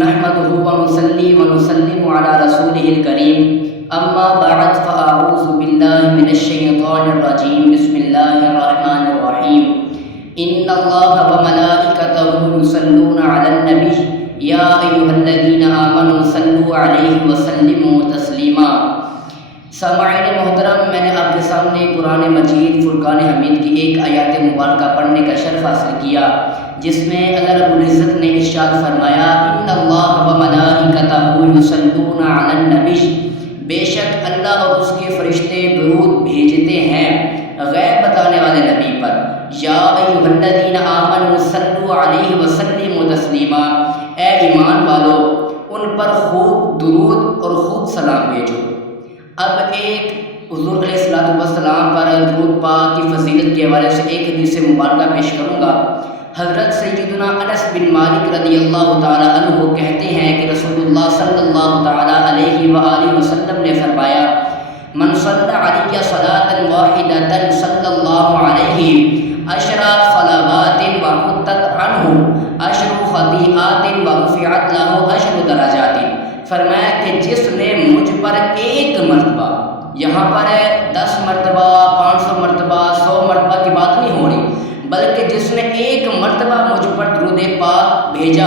نحمده ونصلي ونسلم على رسوله الكريم اما بعد فاعوذ بالله من الشيطان الرجيم بسم الله الرحمن الرحيم ان الله وملائكته يصلون على النبي يا ايها الذين آمنوا صلوا عليه وسلموا تسلیما۔ سامعین محترم، میں نے آپ کے سامنے قرآن مجید فرقان حمید کی ایک آیات مبارکہ پڑھنے کا شرف حاصل کیا، جس میں اللہ رب العزت نے ارشاد فرمایا ان اللہ وملائکتہ یصلون علی النبی، بے شک اللہ اور اس کے فرشتے درود بھیجتے ہیں غیب بتانے والے نبی پر۔ یا ایھا الذین آمنوا صلوا علیہ وسلموا تسلیما، اے ایمان والو ان پر خوب درود اور خوب سلام بھیجو۔ اب ایک حضور علیہ السلام پر درود پاک کی فضیلت کے حوالے سے ایک حدیث مبارکہ پیش کروں گا۔ حضرت سیدنا انس بن مالک رضی اللہ تعالی عنہ کہتے ہیں کہ رسول اللہ صلی اللہ تعالی علیہ وآلہ وسلم نے فرمایا من صلی علی صلاۃ واحدۃ صلی اللہ علیہ عشر صلوات وحطت عنہ عشر خطیئات ورفعت لہ عشر درجات۔ فرمایا کہ جس نے مجھ پر ایک مرتبہ، یہاں پر 10 مرتبہ 500 مرتبہ 100 مرتبہ کی بات نہیں ہو رہی، بلکہ جس نے ایک مرتبہ مجھ پر درود پاک بھیجا،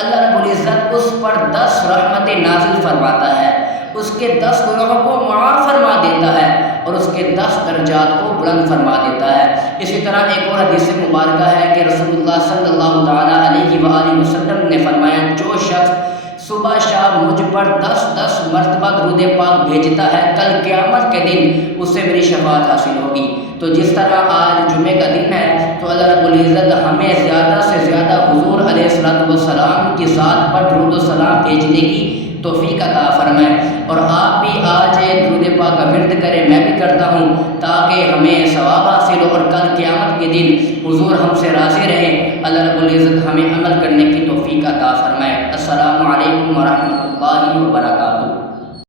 اللہ رب العزت اس پر 10 رحمتیں نازل فرماتا ہے، اس کے 10 گناہوں کو معاف فرما دیتا ہے اور اس کے 10 درجات کو بلند فرما دیتا ہے۔ اسی طرح ایک اور حدیث مبارکہ ہے کہ رسول اللہ صلی اللہ تعالی علیہ وآلہ وسلم نے فرمایا جو شخص صبح شام مجھ پر 10 مرتبہ درود پاک بھیجتا ہے، کل قیامت کے دن اسے میری شفاعت حاصل ہوگی۔ تو جس طرح آج جمعے کا دن ہے تو اللہ رب العزت ہمیں زیادہ سے زیادہ حضور علیہ السلام کی ذات پر درود و سلام بھیجنے کی توفیق عطا فرمائے، اور آپ بھی آج درود پاک کا ورد کریں، میں بھی کرتا ہوں، تاکہ ہمیں ثواب حاصل ہو اور کل قیامت کے دن حضور ہم سے راضی رہیں۔ اللہ رب العزت ہمیں عمل کرنے کی توفیق عطا فرمائے۔ السلام علیکم ورحمۃ اللہ وبرکاتہ۔